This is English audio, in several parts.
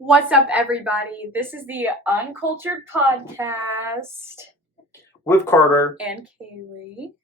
What's up, everybody? This is the Uncultured Podcast with Carter and Kaylee.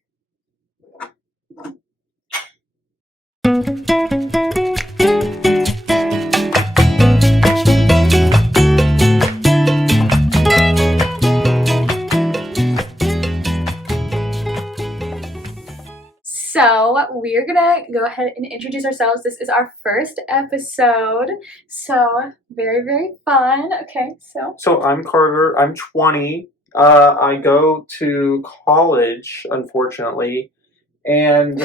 So we're gonna go ahead and introduce ourselves. This is our first episode, so very, very fun. Okay, So I'm Carter. I'm 20. I go to college, unfortunately, and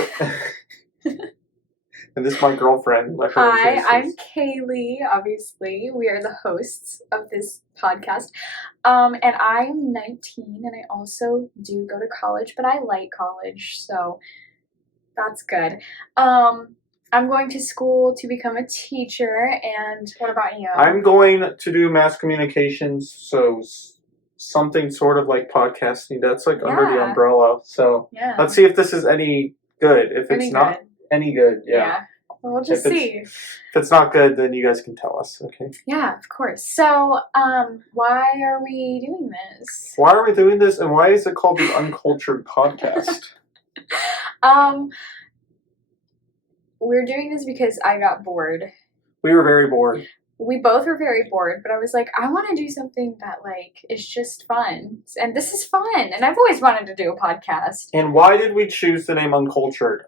and this is my girlfriend. Hi, I'm Kaylee. Obviously, we are the hosts of this podcast, and I'm 19, and I also do go to college, but I like college, so that's good. I'm going to school to become a teacher, and what about you? I'm going to do mass communications, so something sort of like podcasting. That's like under the umbrella. So let's see if this is any good. If it's not any good, yeah. Well, we'll just see. If it's not good, then you guys can tell us, okay? Yeah, of course. So, why are we doing this? Why are we doing this, and why is it called the Uncultured Podcast? We're doing this because I got bored. We were very bored. We both were very bored, but I was like, I want to do something that, like, is just fun. And this is fun. And I've always wanted to do a podcast. And why did we choose the name Uncultured?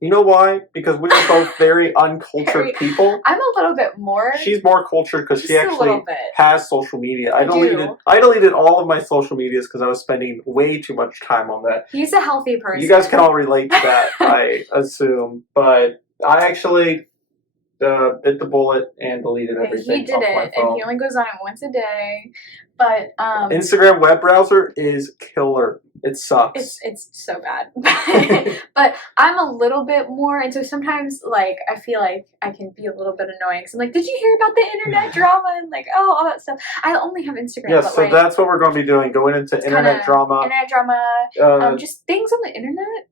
You know why? Because we are both very uncultured people. I'm a little bit more. She's more cultured because she actually has social media. I do. deleted all of my social medias because I was spending way too much time on that. He's a healthy person. You guys can all relate to that, I assume. But I actually bit the bullet and deleted everything. He did it, and he only goes on it once a day. But Instagram web browser is killer. It sucks. It's so bad. But I'm a little bit more, and so sometimes, like, I feel like I can be a little bit annoying. So I'm like, did you hear about the internet drama? And like, all that stuff. I only have Instagram. Yes, so that's what we're going to be doing. Going into internet drama. Just things on the internet.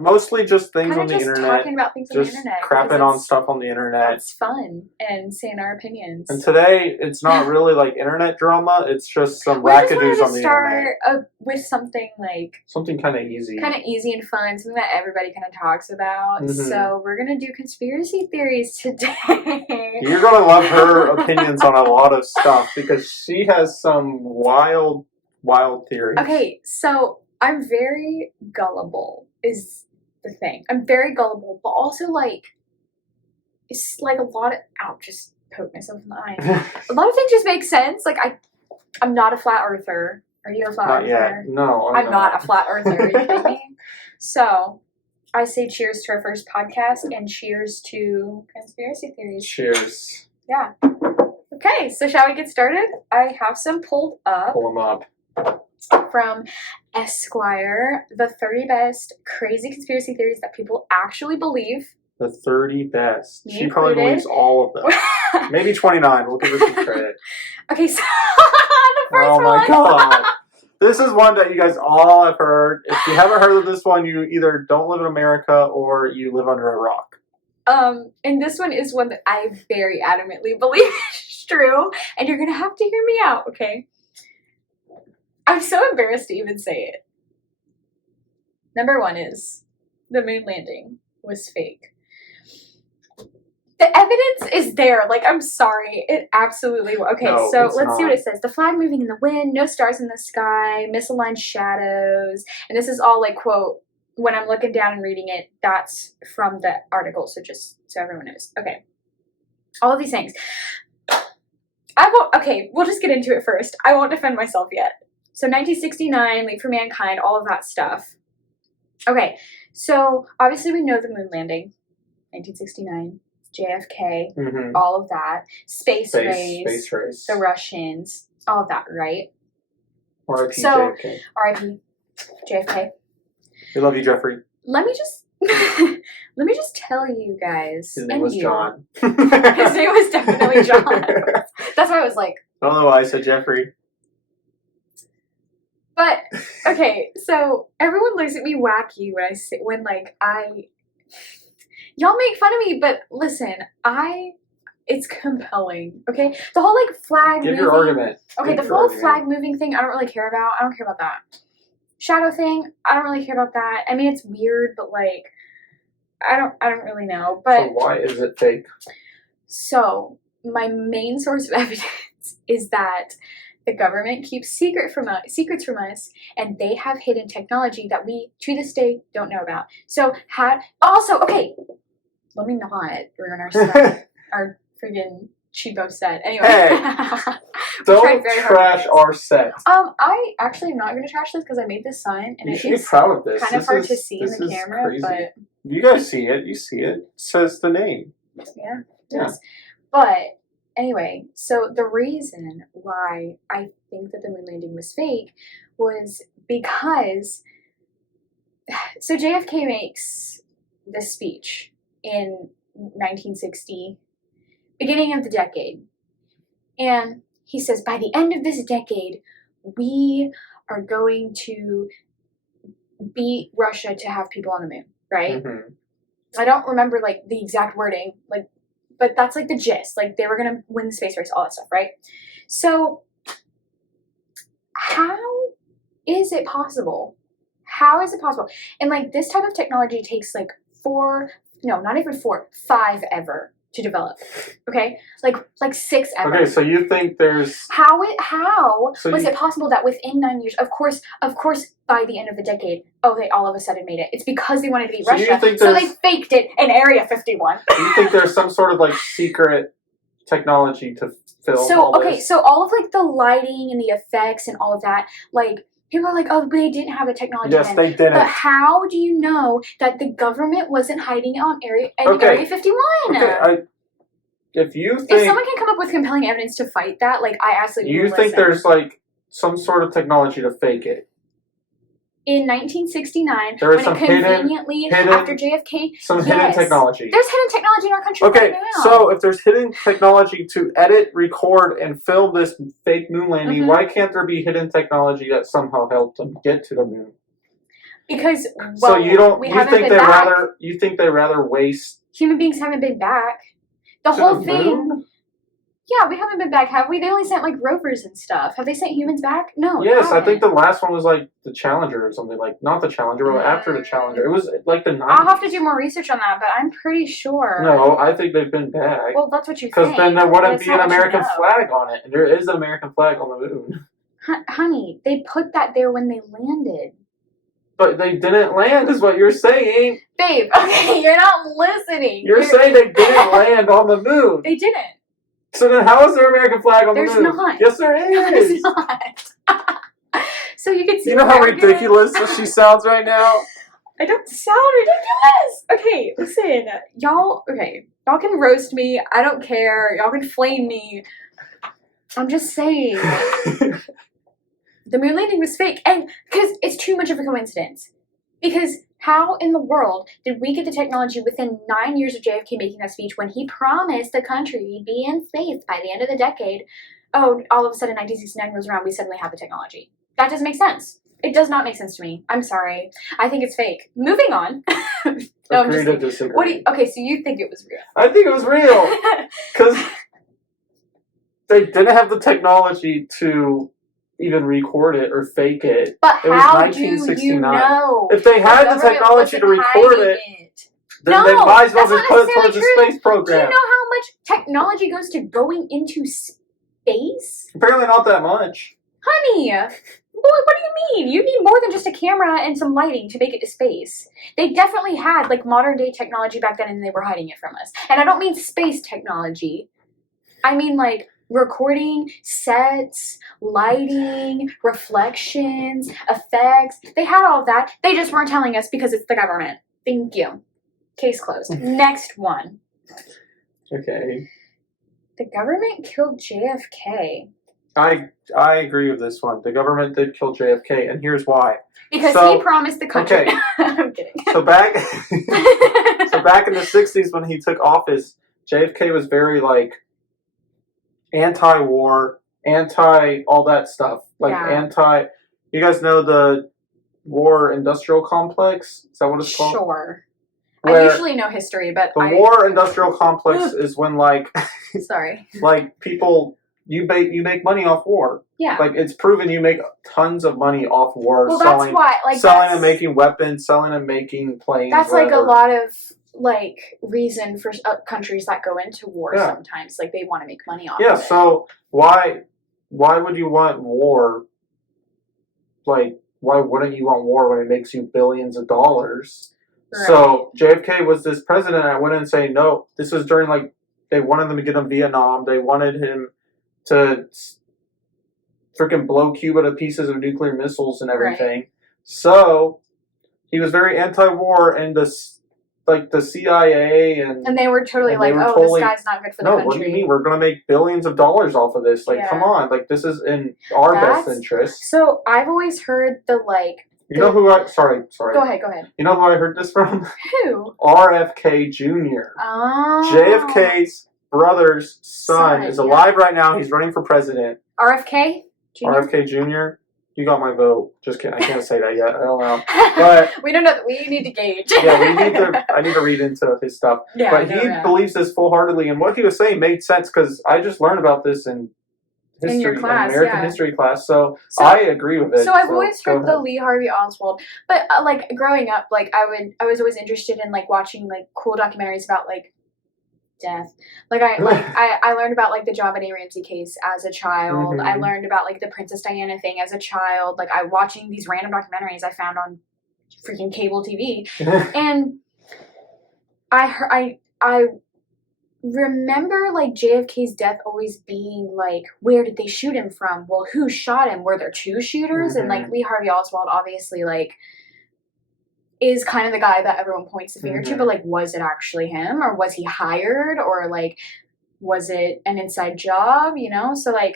Mostly just things on the internet. Talking about things on the internet. Crapping on stuff on the internet. It's fun and saying our opinions. And today, it's not really like internet drama. It's just some wackadoos on the internet. With something like something kind of easy. Kind of easy and fun. Something that everybody kind of talks about. Mm-hmm. So we're gonna do conspiracy theories today. You're gonna love her opinions on a lot of stuff because she has some wild theories. Okay, so I'm very gullible is the thing. I'm very gullible, but also, like, it's like a lot of, just poke myself in the eye. A lot of things just make sense. Like, I'm not a flat earther. Are you a flat earther? Yet. No, I'm not a flat earther. Are you kidding me? So, I say cheers to our first podcast and cheers to conspiracy theories. Cheers. Yeah. Okay, so shall we get started? I have some pulled up. Pull them up. From Esquire, the 30 best crazy conspiracy theories that people actually believe. The 30 best. She probably believes all of them. Maybe 29. We'll give her some credit. Okay, so the first one. Oh my god. This is one that you guys all have heard. If you haven't heard of this one, you either don't live in America or you live under a rock. And this one is one that I very adamantly believe is true. And you're going to have to hear me out, okay? I'm so embarrassed to even say it. Number one is the moon landing was fake. The evidence is there. Like, I'm sorry. It absolutely... Okay, no, so let's see what it says. The flag moving in the wind, no stars in the sky, misaligned shadows. And this is all, like, quote, when I'm looking down and reading it, that's from the article. So just so everyone knows. Okay. All of these things. Okay, we'll just get into it first. I won't defend myself yet. So 1969, Leap for Mankind, all of that stuff. Okay, so obviously we know the moon landing, 1969, JFK, all of that. Space race, the Russians, all of that, right? R.I.P. JFK. R.I.P. JFK. We love you, Jeffrey. Let me just tell you guys. His name was John. His name was definitely John. That's why I was like. I don't know why I said Jeffrey. But, okay, so everyone looks at me wacky when y'all make fun of me, but listen, I It's compelling. Okay? The whole, like, flag Give moving... your argument. Okay, the whole flag moving thing, I don't really care about. I don't care about that. Shadow thing, I don't really care about that. I mean, it's weird, but, like, I don't really know. But so why is it fake? So, my main source of evidence is that the government keeps secrets from us, and they have hidden technology that we, to this day, don't know about. So, also, okay, let me not ruin our set, our friggin' cheapo set. Anyway. Hey, don't trash our set. I actually am not going to trash this because I made this sign, and you should be proud of this. Kind of hard to see in the camera, crazy. But you guys see it. You see it. It says the name. Yeah. Yes. But anyway, so the reason why I think that the moon landing was fake was because so JFK makes this speech in 1960, beginning of the decade. And he says, by the end of this decade, we are going to beat Russia to have people on the moon, right? Mm-hmm. I don't remember, like, the exact wording, like, but that's, like, the gist. Like, they were going to win the space race, all that stuff, right? So, how is it possible? How is it possible? And, like, this type of technology takes, like, 5 ever to develop. Okay? Like 6 ever. Okay, so you think there's... How was it possible that within 9 years, of course, by the end of the decade, they all of a sudden made it. It's because they wanted to beat Russia. So they faked it in Area 51. You think there's some sort of, like, secret technology to film all this? So all of, like, the lighting and the effects and all of that, like, people are like, but they didn't have the technology Yes, then. they didn't. But how do you know that the government wasn't hiding it on Area 51? Okay, if someone can come up with compelling evidence to fight that, like, I absolutely will think there's, like, some sort of technology to fake it? In 1969, there was when some it conveniently, after JFK, hidden technology. There's hidden technology in our country right now. So if there's hidden technology to edit, record, and film this fake moon landing, why can't there be hidden technology that somehow helped them get to the moon? Because, you think they rather waste... Human beings haven't been back. The whole thing... Moon? Yeah, we haven't been back, have we? They only sent, like, rovers and stuff. Have they sent humans back? No. Yes, I think the last one was, like, the Challenger or something. Like, not the Challenger, but after the Challenger. It was, like, the 90s. I'll have to do more research on that, but I'm pretty sure. No, I think they've been back. Well, that's what you think. Because then there wouldn't be an American flag on it. And there is an American flag on the moon. Honey, they put that there when they landed. But they didn't land, is what you're saying. Babe, okay, you're not listening. You're saying they didn't land on the moon. They didn't. So then how is there an American flag on the moon? There's not. Yes, there is. There's not. So you can see. You know how ridiculous she sounds right now? I don't sound ridiculous. Okay, listen. Y'all can roast me. I don't care. Y'all can flame me. I'm just saying. The moon landing was fake. And because it's too much of a coincidence. Because how in the world did we get the technology within 9 years of JFK making that speech when he promised the country we'd be in space by the end of the decade? Oh, all of a sudden 1969 goes around, we suddenly have the technology. That doesn't make sense. It does not make sense to me. I'm sorry. I think it's fake. Moving on. No, Agree to disagree. Okay, so you think it was real. I think it was real. Because they didn't have the technology to even record it or fake it. But it how was 1969. do you know? If they had the technology to record it, then they might as well just put it towards the space program. Do you know how much technology goes to going into space? Apparently not that much. Honey, what do you mean? You need more than just a camera and some lighting to make it to space. They definitely had, like, modern day technology back then and they were hiding it from us. And I don't mean space technology. I mean, like, recording, sets, lighting, reflections, effects. They had all of that. They just weren't telling us because it's the government. Thank you. Case closed. Next one. Okay. The government killed JFK. I agree with this one. The government did kill JFK, and here's why. Because he promised the country. Okay. I'm kidding. So back in the 60s when he took office, JFK was very, like, anti-war, anti all that stuff. Like, you guys know the war industrial complex? Is that what it's called? Sure. I usually know history, but the war industrial complex is when sorry, people you make money off war. Yeah, it's proven you make tons of money off war. Well, that's why selling and making weapons, selling and making planes. That's a lot of reason for countries that go into war. Sometimes they want to make money off. Yeah, of it. So why would you want war? Why wouldn't you want war when it makes you billions of dollars? Right. So JFK was this president. I wouldn't say no. This was during they wanted them to get him Vietnam. They wanted him to freaking blow Cuba to pieces of nuclear missiles and everything. Right. So he was very anti-war, and the CIA and they were totally this guy's not good for the country. No, what do you mean? We're going to make billions of dollars off of this. Come on. This is in our best interest. So I've always heard You know who I... Sorry. Go ahead. You know who I heard this from? Who? RFK Jr. Oh. JFK's brother's son is alive right now. He's running for president. RFK Jr.? RFK Jr.? You got my vote. Just kidding. I can't say that yet. I don't know. But we don't know. We need to gauge. Yeah, I need to read into his stuff. Yeah, but he believes this full-heartedly, and what he was saying made sense because I just learned about this in history, in your class, American history class. So I agree with it. So I've always heard the Lee Harvey Oswald, but growing up, I was always interested in watching cool documentaries about death. I learned about the JonBenet Ramsey case as a child. Mm-hmm. I learned about the Princess Diana thing as a child. I watching these random documentaries I found on freaking cable TV, and I remember JFK's death always being where did they shoot him from? Well, who shot him? Were there two shooters? Mm-hmm. And Lee Harvey Oswald obviously is kind of the guy that everyone points the finger to, but was it actually him, or was he hired, or was it an inside job? So I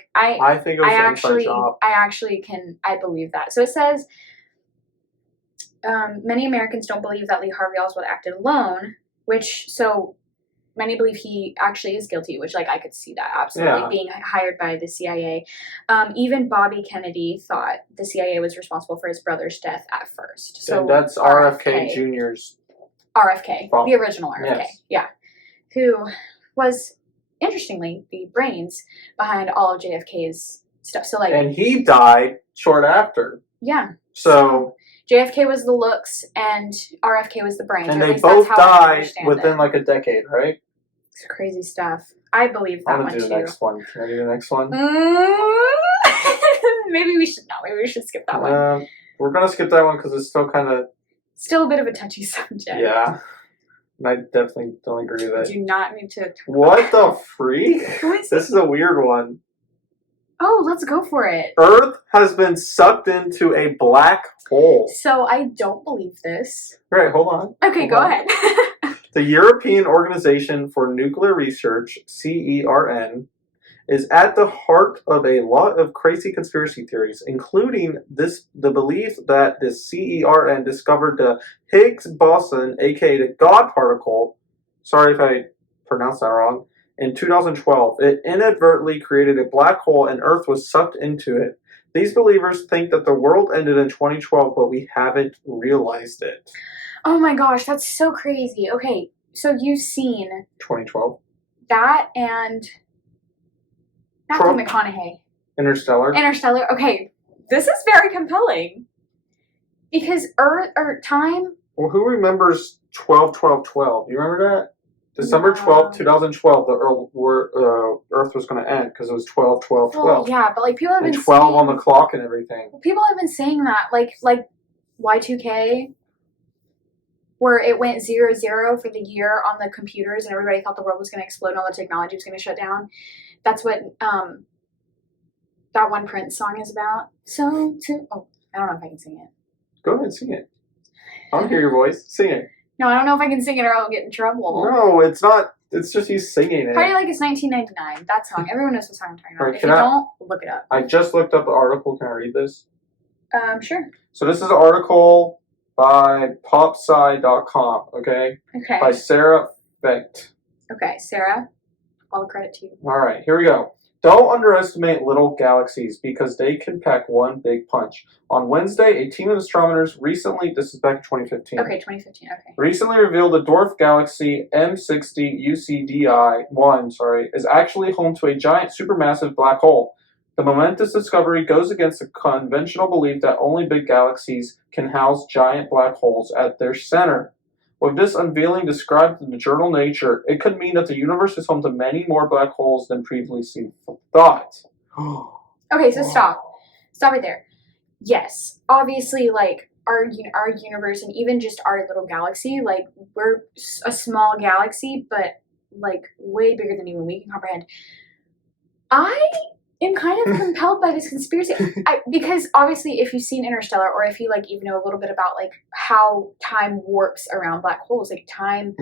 think it was an inside job. I believe that. So it says many Americans don't believe that Lee Harvey Oswald acted alone, so many believe he actually is guilty, which I could see that absolutely being hired by the CIA. Even Bobby Kennedy thought the CIA was responsible for his brother's death at first. So that's RFK Jr.'s RFK, the original RFK, who was interestingly the brains behind all of JFK's stuff. So and he died short after. Yeah. So JFK was the looks, and RFK was the brains. And they both died within a decade, right? It's crazy stuff. I believe that one too. I'm gonna do the next one. Can I do the next one? Maybe we should not. Maybe we should skip that one. We're gonna skip that one because it's still still a bit of a touchy subject. Yeah. I definitely don't agree with it. Do not need to. What the freak? This is a weird one. Oh, let's go for it. Earth has been sucked into a black hole. So I don't believe this. Right, hold on. Okay, go ahead. The European Organization for Nuclear Research, CERN, is at the heart of a lot of crazy conspiracy theories, including the belief that the CERN discovered the Higgs boson, aka the God particle. Sorry if I pronounced that wrong. In 2012, it inadvertently created a black hole and Earth was sucked into it. These believers think that the world ended in 2012, but we haven't realized it. Oh my gosh, that's so crazy. Okay, so you've seen 2012? That and Matthew McConaughey. Interstellar. Okay, this is very compelling. Because Earth, or time... Well, who remembers 12-12-12? You remember that? December 12th, 2012, the Earth was going to end because it was 12-12-12. Well, yeah, but people have been 12 on the clock and everything. People have been saying that, like Y2K, where it went 0-0 for the year on the computers and everybody thought the world was going to explode and all the technology was going to shut down. That's what that one Prince song is about. I don't know if I can sing it. Go ahead, sing it. I want to hear your voice. Sing it. No, I don't know if I can sing it or I'll get in trouble. No, it's not. It's just you singing it. How do you like it's 1999? That song. Everyone knows what song I'm talking about. If you don't, look it up. I just looked up the article. Can I read this? Sure. So this is an article by popsci.com, okay? By Sarah Fecht. Okay, Sarah. All the credit to you. All right, here we go. Don't underestimate little galaxies because they can pack one big punch. On Wednesday, a team of astronomers this is back in 2015. Okay, 2015, okay. Recently revealed the dwarf galaxy M60 UCDI-1, is actually home to a giant supermassive black hole. The momentous discovery goes against the conventional belief that only big galaxies can house giant black holes at their center. With this unveiling described in the journal Nature, it could mean that the universe is home to many more black holes than previously thought. Okay, so stop. Stop right there. Yes, obviously, like, our universe and even just our little galaxy, like, we're a small galaxy, but, like, way bigger than even we can comprehend. I am kind of compelled by this conspiracy because obviously if you've seen Interstellar or if you like even know a little bit about like how time warps around black holes, like time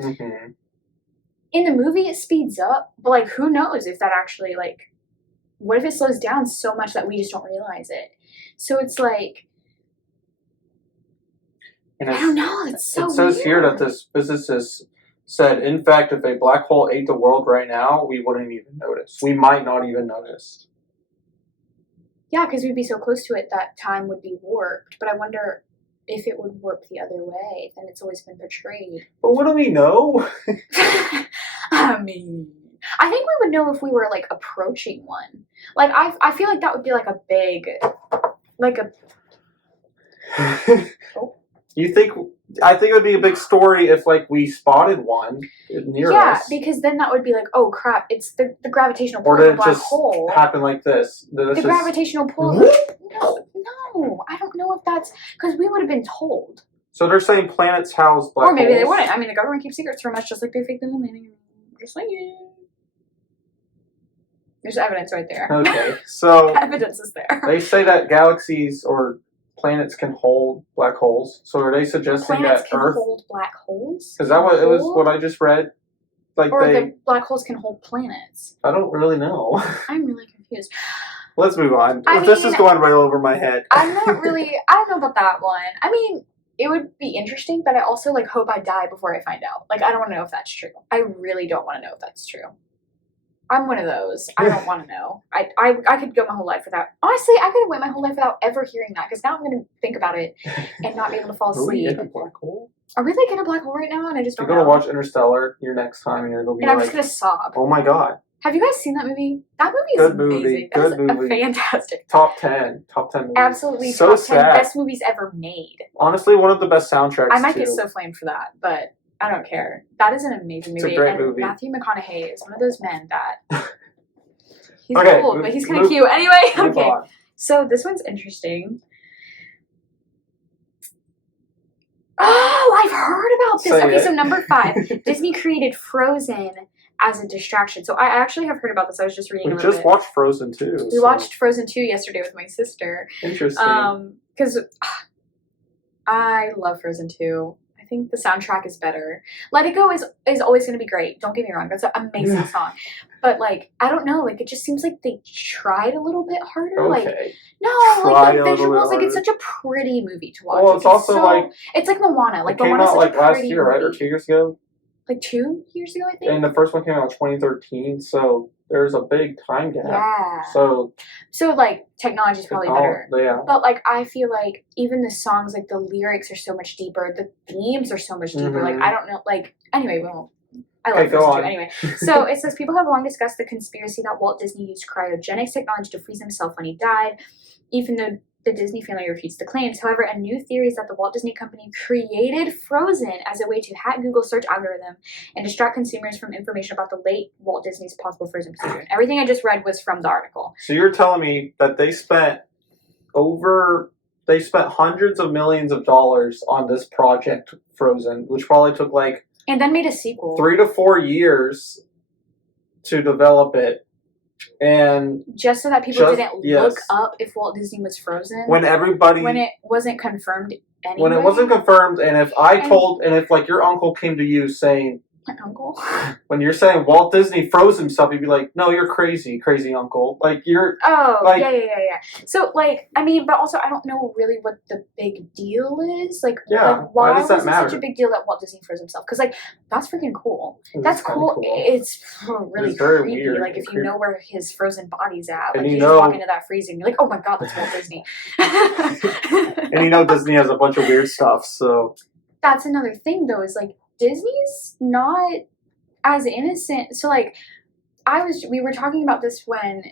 in the movie it speeds up, but like who knows if that actually like what if it slows down so much that we just don't realize it. So it's like I don't know, it's so it says weird. Here that this physicist said, in fact, if a black hole ate the world right now, we wouldn't even notice. We might not even notice. Yeah, because we'd be so close to it that time would be warped. But I wonder if it would warp the other way. Then it's always been portrayed. But what do we know? I mean, I think we would know if we were like approaching one. Like I feel like that would be like a big, like a. Oh. You think? I think it would be a big story if like we spotted one near us. Yeah, because then that would be like, oh crap, it's the gravitational pull of the black hole. Or did it just happen like this? The gravitational pull. No, I don't know if that's because we would have been told. So they're saying planets house black holes. Or maybe they wouldn't. I mean, the government keeps secrets from us, just like they fake the moon landing. Just like there's evidence right there. Okay, so evidence is there. They say that galaxies or planets can hold black holes. So are they suggesting planets that can Earth hold black holes? Is that what it was? What I just read? Like or the black holes can hold planets? I don't really know. I'm really confused. Let's move on. This is going right over my head. I'm not really. I don't know about that one. I mean, it would be interesting, but I also like hope I die before I find out. Like I don't want to know if that's true. I really don't want to know if that's true. I'm one of those. I don't want to know. I could go my whole life without. Honestly, I could have went my whole life without ever hearing that because now I'm going to think about it and not be able to fall asleep. Are we in a black hole? Are we like in a black hole right now? And I just don't know. You're going to watch Interstellar your next time and you're going to be and I'm just going to sob. Oh my god. Have you guys seen that movie? That movie is amazing. Good movie. Fantastic. Top 10 movies. Absolutely. So top 10 sad. Best movies ever made. Honestly, one of the best soundtracks. I might get so flamed for that, but I don't care. That is an amazing movie. It's a great and movie. Matthew McConaughey is one of those men that he's okay, old, but he's kind of cute. Anyway, okay. On. So this one's interesting. Oh, I've heard about this. Okay, so number 5, Disney created Frozen as a distraction. So I actually have heard about this. I was just reading. We just watched Frozen 2. We watched Frozen 2 yesterday with my sister. Interesting. Because I love Frozen 2. I think the soundtrack is better. Let It Go is always going to be great. Don't get me wrong. That's an amazing song. But, like, I don't know. Like, it just seems like they tried a little bit harder. Okay. Like, no, like, the visuals, like, it's such a pretty movie to watch. Well, it's also, so, like... It's like Moana. Like, it came out, like, last year, right? Or 2 years ago? Like, 2 years ago, I think? And the first one came out in 2013, so there's a big time gap. Yeah. So, like, technology's probably better. Yeah. But, like, I feel like even the songs, like, the lyrics are so much deeper. The themes are so much deeper. Like, I don't know. Like, anyway, well, I love this too. Anyway, so it says, people have long discussed the conspiracy that Walt Disney used cryogenics technology to freeze himself when he died, even though the Disney family refutes the claims. However, a new theory is that the Walt Disney Company created Frozen as a way to hack Google's search algorithm and distract consumers from information about the late Walt Disney's possible frozen procedure. And everything I just read was from the article. So you're telling me that they spent hundreds of millions of dollars on this project, Frozen, which probably took like... And then made a sequel. 3 to 4 years to develop it. And just so that people didn't look up if Walt Disney was frozen. When it wasn't confirmed anyway. When it wasn't confirmed, and if like your uncle came to you saying, My uncle? When you're saying Walt Disney froze himself, you'd be like, no, you're crazy, crazy uncle. Like, you're... Oh, like, yeah. So, like, I mean, but also I don't know really what the big deal is. Like, yeah, why does that was it matter? such a big deal that Walt Disney froze himself? Because, like, that's freaking cool. That's cool. cool. It's really It's very creepy. weird. Like, if you know where his frozen body's at, And like, you know, just walk into that freezer and you're like, oh my god, that's Walt Disney. And you know Disney has a bunch of weird stuff, so... That's another thing, though, is, like, Disney's not as innocent. So, like, we were talking about this when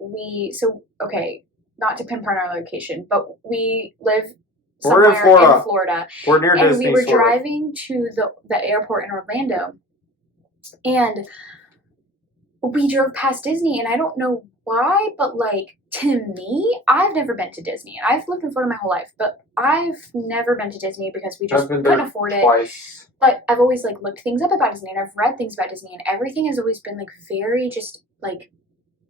okay, not to pinpoint our location, but we live somewhere in Florida. We're near Disney, and we were driving to the airport in Orlando, and we drove past Disney, and I don't know why, but, like, to me, I've never been to Disney. I've lived in Florida my whole life, but I've never been to Disney because we just couldn't afford it. Twice. But I've always, like, looked things up about Disney, and I've read things about Disney, and everything has always been, like, very just, like,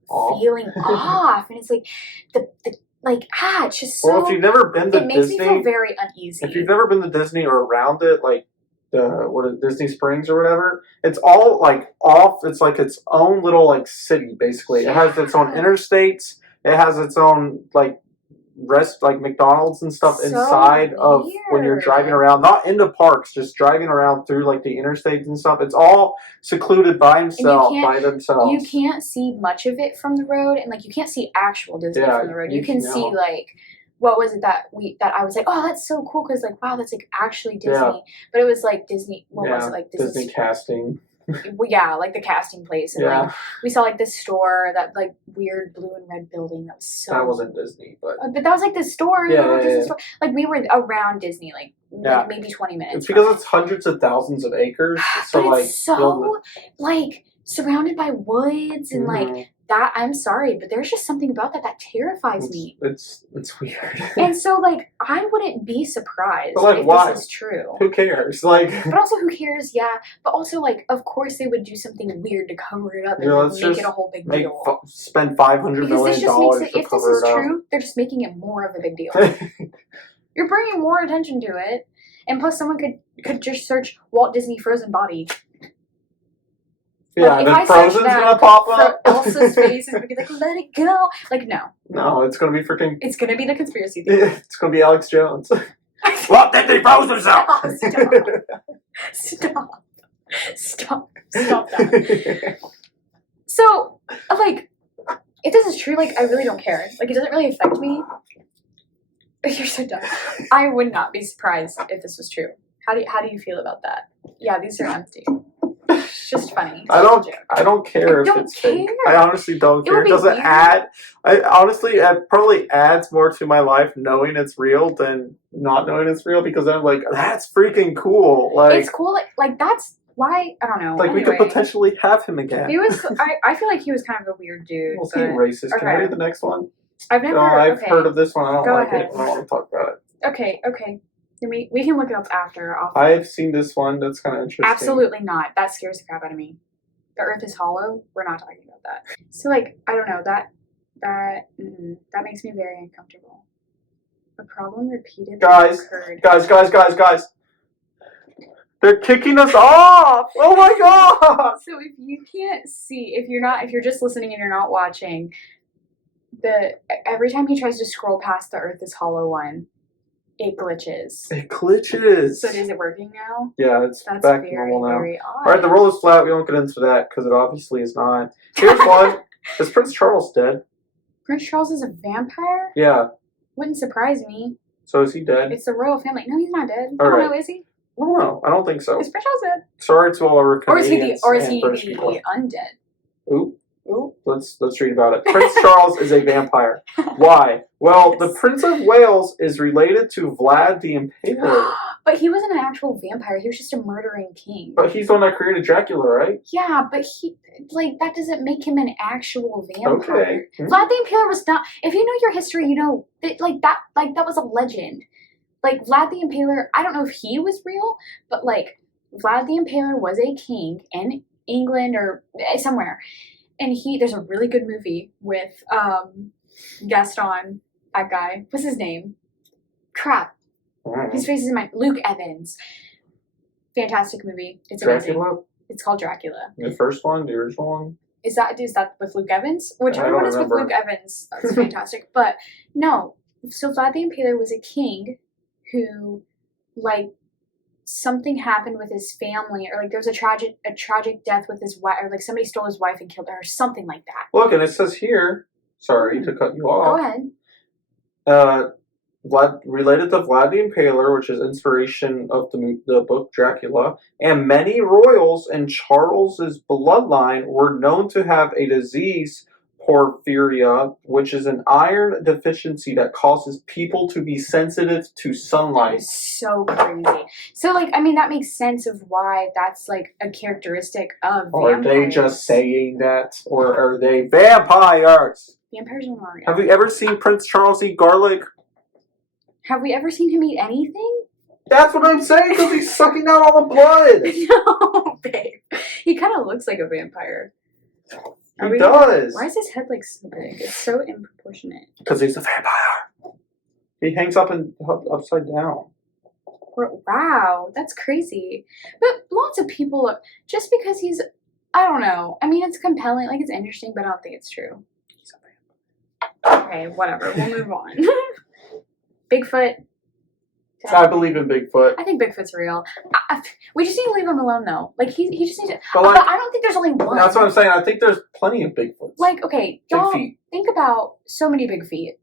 feeling off. And it's, like, it's just so... Well, if you've never been to Disney... It makes me feel very uneasy. If you've never been to Disney or around it, like, Disney Springs or whatever, it's all, like, off. It's, like, its own little, like, city, basically. It has its own interstates. It has its own, like, like McDonald's and stuff inside of when you're driving around, not into parks, just driving around through like the interstates and stuff. It's all secluded by themselves. You can't see much of it from the road, and like you can't see actual Disney from the road. You can see like what was it that I was like, oh, that's so cool because like wow, that's like actually Disney, but it was like Disney. What was it like Disney casting? Yeah, like the casting place, and like we saw like this store, that like weird blue and red building that was so. That wasn't Disney, but that was like this store. Disney store. Like we were around Disney, like maybe 20 minutes. It's because it's hundreds of thousands of acres, so but like it's so like surrounded by woods and like that. I'm sorry, but there's just something about that terrifies me. It's weird. And so like I wouldn't be surprised like, if why? This is true. Who cares? Like, but also who cares? Yeah, but also like of course they would do something weird to cover it up and make it a whole big deal. Spend $500 million dollars to if this is true, they're just making it more of a big deal. You're bringing more attention to it, and plus someone could just search Walt Disney frozen body. Yeah, like, then Frozen's gonna pop up. Elsa's face and be like, let it go. Like, no. No, it's gonna be freaking... It's gonna be the conspiracy theory. It's gonna be Alex Jones. Walt Disney froze himself! Stop that. So, like, if this is true, like, I really don't care. Like, it doesn't really affect me. You're so dumb. I would not be surprised if this was true. How do you feel about that? Yeah, these are empty. It's just funny. I don't care if it's fake. I honestly don't care. It doesn't add. Honestly, it probably adds more to my life knowing it's real than not knowing it's real because I'm like, that's freaking cool. Like it's cool. Like that's why I don't know. Like anyway, we could potentially have him again. He was. I feel like he was kind of a weird dude. We'll see, racist. Okay. Can I read the next one? I've never. I've heard of this one. I don't like ahead. it. I don't want to talk about it. Okay. We can look it up after. I've seen this one. That's kind of interesting. Absolutely not. That scares the crap out of me. The Earth is hollow. We're not talking about that. So, like, I don't know. That makes me very uncomfortable. A problem repeatedly occurred. Guys. They're kicking us off! Oh my god! So if you can't see, if you're just listening and you're not watching, every time he tries to scroll past the Earth is hollow one, it glitches. So is it working now? Yeah, it's back to normal now. Very odd. Alright, the world is flat. We won't get into that because it obviously is not. Here's one. Is Prince Charles dead? Prince Charles is a vampire? Yeah. Wouldn't surprise me. So is he dead? It's the royal family. No, he's not dead. All right. I don't know, is he? I don't know. I don't think so. Is Prince Charles dead? Sorry to all our Canadians Or is he the undead? Ooh. Let's read about it. Prince Charles is a vampire. Why? Well, the Prince of Wales is related to Vlad the Impaler. But he wasn't an actual vampire. He was just a murdering king. But he's the one that created Dracula, right? Yeah, but that doesn't make him an actual vampire. Okay. Vlad the Impaler was not. If you know your history, you know that that was a legend. Like Vlad the Impaler, I don't know if he was real, but like Vlad the Impaler was a king in England or somewhere. And there's a really good movie with Gaston, that guy. What's his name? Crap. His face is in my Luke Evans. Fantastic movie. It's amazing. Dracula? It's called Dracula. The first one? The original one? Is that with Luke Evans? Whichever I one don't is with remember. Luke Evans, that's fantastic. But no, so Vlad the Impaler was a king who, like, something happened with his family, or like there was a tragic death with his wife, or like somebody stole his wife and killed her, or something like that. Look, and it says here, sorry to cut you off. Go ahead. Related to Vlad the Impaler, which is inspiration of the book Dracula, and many royals in Charles's bloodline were known to have a disease, porphyria, which is an iron deficiency that causes people to be sensitive to That sunlight. is so crazy. So, like, I mean, that makes sense of why that's like a characteristic of Or are vampires. they just saying that? Or are they vampires? Vampires are not real. Have you ever seen Prince Charles eat garlic? Have we ever seen him eat anything? That's what I'm saying, because he's sucking out all the blood. No, babe. He kind of looks like a vampire. He does. Why is his head like so big? It's so disproportionate. Because he's a vampire. He hangs up and upside down. Wow, that's crazy. But lots of people, just because he's, I don't know. I mean, it's compelling, like it's interesting, but I don't think it's true. He's a vampire. Okay, whatever. We'll move on. Bigfoot. I believe in Bigfoot. I think Bigfoot's real. We just need to leave him alone, though. Like he just needs to. But, But I don't think there's only one. That's what I'm saying. I think there's plenty of Bigfoots. Like, okay, y'all think about so many big feet.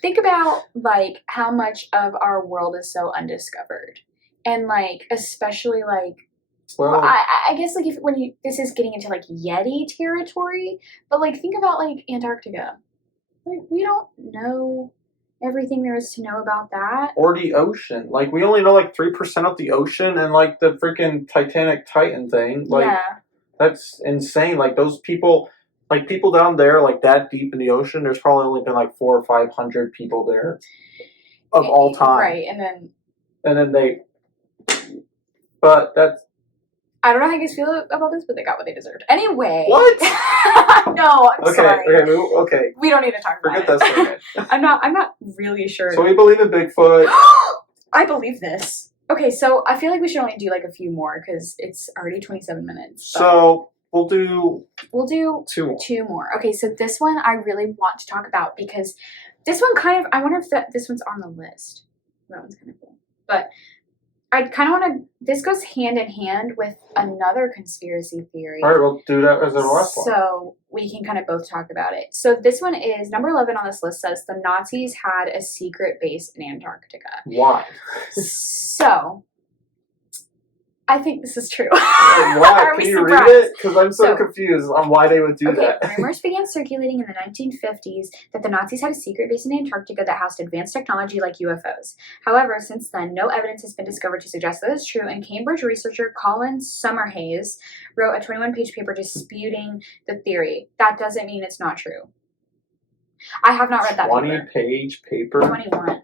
Think about like how much of our world is so undiscovered, and like especially like. Well, I guess like this is getting into like Yeti territory, but like think about like Antarctica. Like we don't know everything there is to know about that. Or the ocean. Like, we only know, like, 3% of the ocean, and, like, the freaking Titanic Titan thing. Like, yeah. That's insane. Like, those people, like, people down there, like, that deep in the ocean, there's probably only been, like, 400 or 500 people there of all time. Right, and then they... But that's... I don't know how you guys feel about this, but they got what they deserved. Anyway. What? No, I'm sorry. Okay. We don't need to talk about Forget that it. statement. I'm not really sure. So we believe in Bigfoot. I believe this. Okay, so I feel like we should only do like a few more because it's already 27 minutes. So we'll do two more. Okay, so this one I really want to talk about because this one kind of, I wonder if this one's on the list. That one's kind of cool. But I kind of want to, this goes hand in hand with another conspiracy theory. All right, we'll do that as our last one. So we can kind of both talk about it. So this one is, number 11 on this list says the Nazis had a secret base in Antarctica. Why? So, I think this is true. Why? Can you read it? Because I'm so confused on why they would do that. Rumors began circulating in the 1950s that the Nazis had a secret base in Antarctica that housed advanced technology like UFOs. However, since then, no evidence has been discovered to suggest that is true, and Cambridge researcher Colin Summerhays wrote a 21-page paper disputing the theory. That doesn't mean it's not true. I have not read that paper. 20-page paper? 21.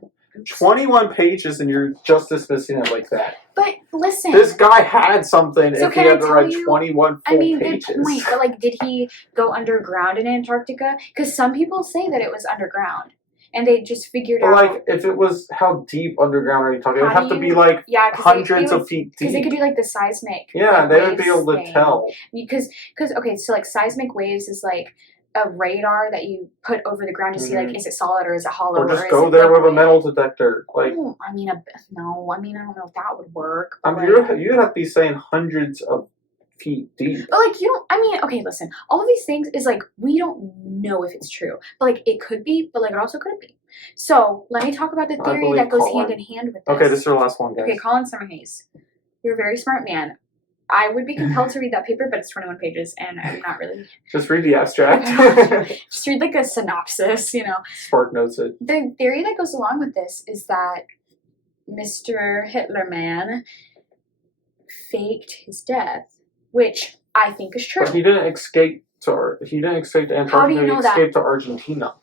21 pages and you're just dismissing it like that. But listen. This guy had something so if he had to write 21 full pages. Good point. But like, did he go underground in Antarctica? Because some people say that it was underground. And they just figured out. Like, if it was, how deep underground are you talking? It would have to be like hundreds of feet deep. Because they could do like the seismic. Yeah, like, they would be able to tell. Because, okay, so like seismic waves is like a radar that you put over the ground to see like, is it solid or is it hollow? Or just go there with a metal detector. Like, I don't know if that would work. I mean, you'd have to be saying hundreds of feet deep. But like, okay, listen, all of these things is like, we don't know if it's true. But like, it could be, but like, it also couldn't be. So let me talk about the theory that goes hand in hand with this. Okay, this is our last one, guys. Okay, Colin Summerhays. You're a very smart man. I would be compelled to read that paper, but it's 21 pages, and I'm not really... Just read the abstract. Just read, like, a synopsis, Spark notes it. The theory that goes along with this is that Mr. Hitler Man faked his death, which I think is true. But he didn't escape to Antarctica. How do you know that? He escaped to Argentina.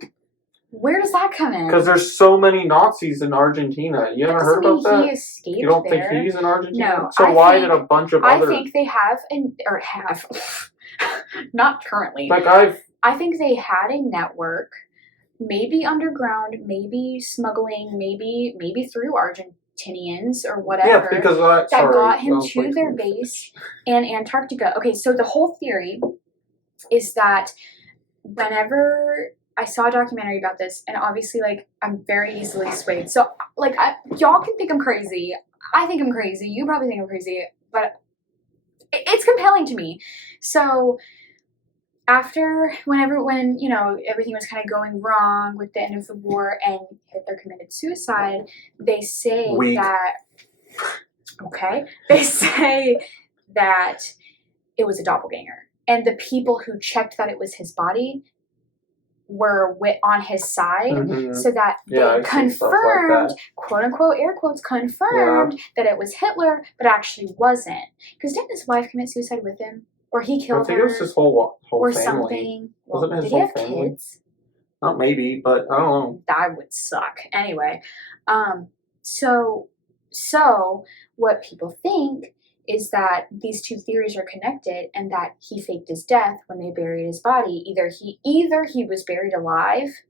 Where does that come in? Because there's so many Nazis in Argentina. You haven't heard about that? He escaped. You don't there? think he's in Argentina? No. So why did a bunch of other... I think they have, not currently. Like I think they had a network, maybe underground, maybe smuggling, maybe through Argentina, Argentinians or whatever Yeah, because that got him to their base in Antarctica. Okay, so the whole theory is that whenever I saw a documentary about this, and obviously, like, I'm very easily swayed. So, like, y'all can think I'm crazy. I think I'm crazy. You probably think I'm crazy, but it's compelling to me. So, when you know everything was kind of going wrong with the end of the war and Hitler committed suicide, they say they say that it was a doppelganger, and the people who checked that it was his body were on his side, so that they confirmed, like quote unquote, air quotes, confirmed that it was Hitler, but actually wasn't. Because didn't his wife commit suicide with him? Or he killed her? I think it was his whole or family. Something. Well, wasn't his whole family? Did he have kids? Not maybe, but I don't know. That would suck. Anyway, so what people think is that these two theories are connected, and that he faked his death when they buried his body. Either he was buried alive.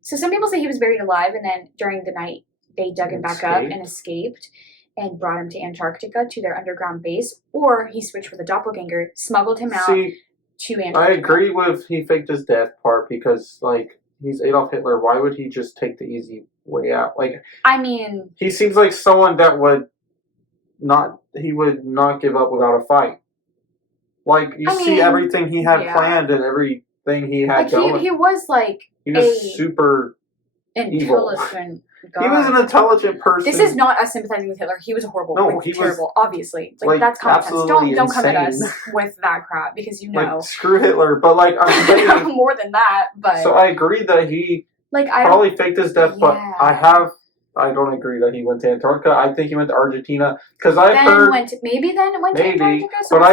So some people say he was buried alive, and then during the night they dug him back up and escaped and brought him to Antarctica to their underground base, or he switched with a doppelganger, smuggled him out to Antarctica. I agree with he faked his death part because, like, he's Adolf Hitler. Why would he just take the easy way out? Like, I mean, he seems like someone that would not give up without a fight. Like, you see everything he had planned and everything he had going. He was like he was super intelligent. God. He was an intelligent person. This is not us sympathizing with Hitler. He was horrible. No, he terrible. Was obviously, like that's common sense. Don't come at us with that crap because you know. Like, screw Hitler, but like I'm saying more than that. But so I agree that he probably faked his death, but I don't agree that he went to Antarctica. I think he went to Argentina because I've heard maybe to Antarctica. So but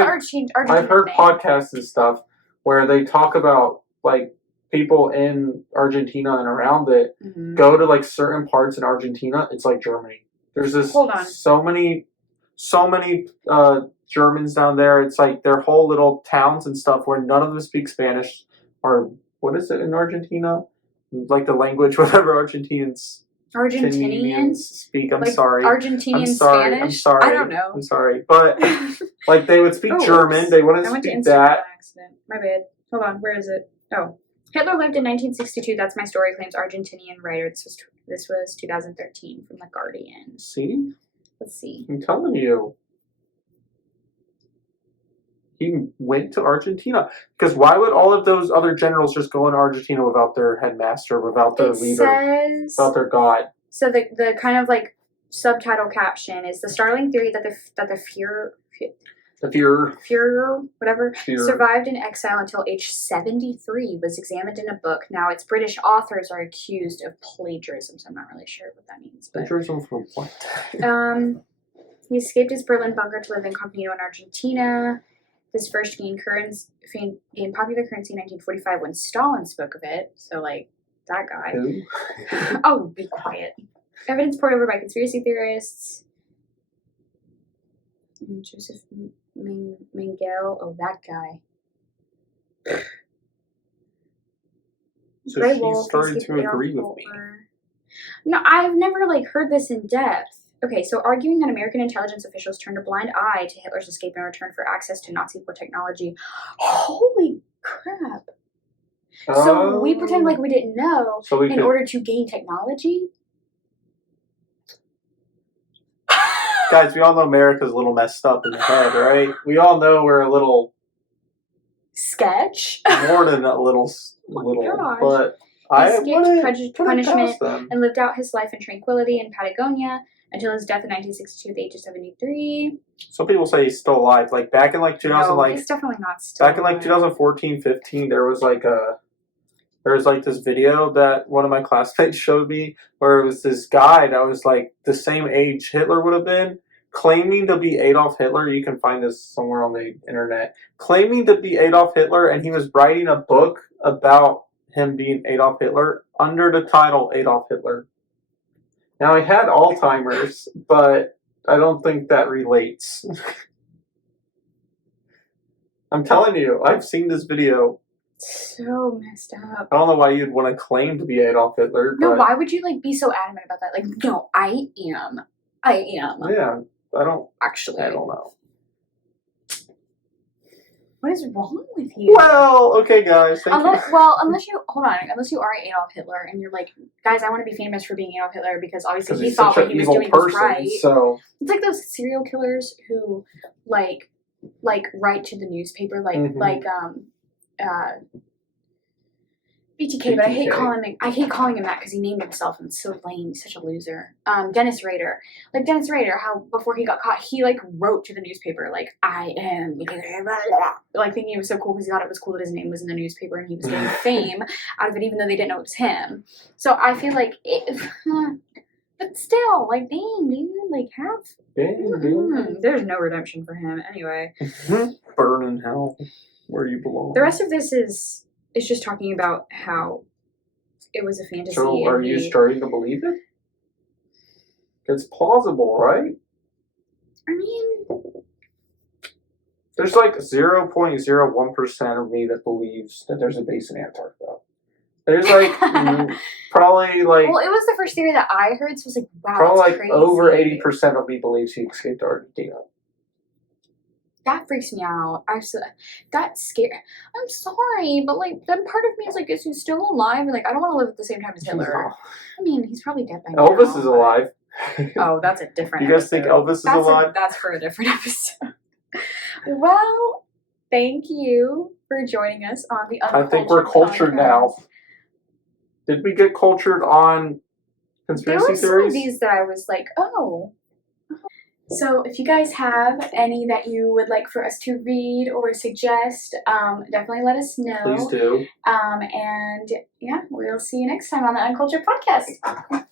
I've heard podcasts and stuff where they talk about like people in Argentina and around it go to like certain parts in Argentina. It's like Germany. There's so many Germans down there. It's like their whole little towns and stuff where none of them speak Spanish or what is it in Argentina? Like the language, whatever Argentinians speak. I'm sorry. Argentinian Spanish? I'm sorry. I don't know. I'm sorry. But like they would speak German. They wouldn't speak that. Accident. My bad. Hold on. Where is it? Oh. Hitler lived in 1962. That's my story, claims Argentinian writer. This was 2013 from The Guardian. See? Let's see. I'm telling you. He went to Argentina. Because why would all of those other generals just go into Argentina without their headmaster, without their leader, without their god? So the kind of like subtitle caption is the startling theory that the Führer, whatever, survived in exile until age 73, was examined in a book. Now, its British authors are accused of plagiarism, so I'm not really sure what that means. But, plagiarism from what? He escaped his Berlin bunker to live incognito in Argentina. This first gained popular currency in 1945 when Stalin spoke of it. So, like, that guy. Who? Oh, be quiet. Evidence poured over by conspiracy theorists. Joseph Mengele. Oh, that guy. So Grey Wolf, started to agree with me. No, I've never heard this in depth. Okay, so arguing that American intelligence officials turned a blind eye to Hitler's escape in return for access to Nazi war technology. Holy crap. So we pretend like we didn't know in order to gain technology? Guys, we all know America's a little messed up in the head, right? We all know we're a little... sketch? More than a little, but he escaped punishment and lived out his life in tranquility in Patagonia until his death in 1962 at the age of 73. Some people say he's still alive. Like back in 2000, no, he's definitely not still back in 2014, 15, there was this video that one of my classmates showed me where it was this guy that was like the same age Hitler would have been, claiming to be Adolf Hitler. You can find this somewhere on the internet. Claiming to be Adolf Hitler, and he was writing a book about him being Adolf Hitler under the title Adolf Hitler. Now, he had Alzheimer's, but I don't think that relates. I'm telling you, I've seen this video. So messed up. I don't know why you'd want to claim to be Adolf Hitler. No, why would you be so adamant about that? No, I am. I am. Yeah, I don't Actually. know. What is wrong with you? Well, okay, guys. Thank you. Well, unless you are Adolf Hitler and you're like, guys, I want to be famous for being Adolf Hitler because obviously he thought what he was doing was right. So it's like those serial killers who like write to the newspaper BTK, but I hate calling him that because he named himself and it's so lame. He's such a loser. Dennis Rader, how before he got caught, he like wrote to the newspaper like I am, like thinking it was so cool because he thought it was cool that his name was in the newspaper and he was getting fame out of it, even though they didn't know it was him. So I feel like, but still, like, dang, dude, like there's no redemption for him anyway. Burn in hell, where you belong. The rest of this is just talking about how it was a fantasy. So are you starting to believe it? It's plausible, right? I mean, there's like 0.01% of me that believes that there's a base in Antarctica. There's like probably like. Well, it was the first theory that I heard, so I was like, wow, probably that's like crazy. Over 80% of me believes he escaped Argentina. That freaks me out. That's scary. I'm sorry, but like, then part of me is like, is he still alive? And like, I don't want to live at the same time as Hitler. I mean, he's probably dead by now. Elvis is alive. Oh, that's a different. You guys think Elvis is alive? That's for a different episode. Well, thank you for joining us on the Uncultured I think we're cultured podcast. now. Did we get cultured on conspiracy theories? There were some of these that I was like, oh. So if you guys have any that you would like for us to read or suggest, definitely let us know. Please do. And yeah, we'll see you next time on the Uncultured Podcast.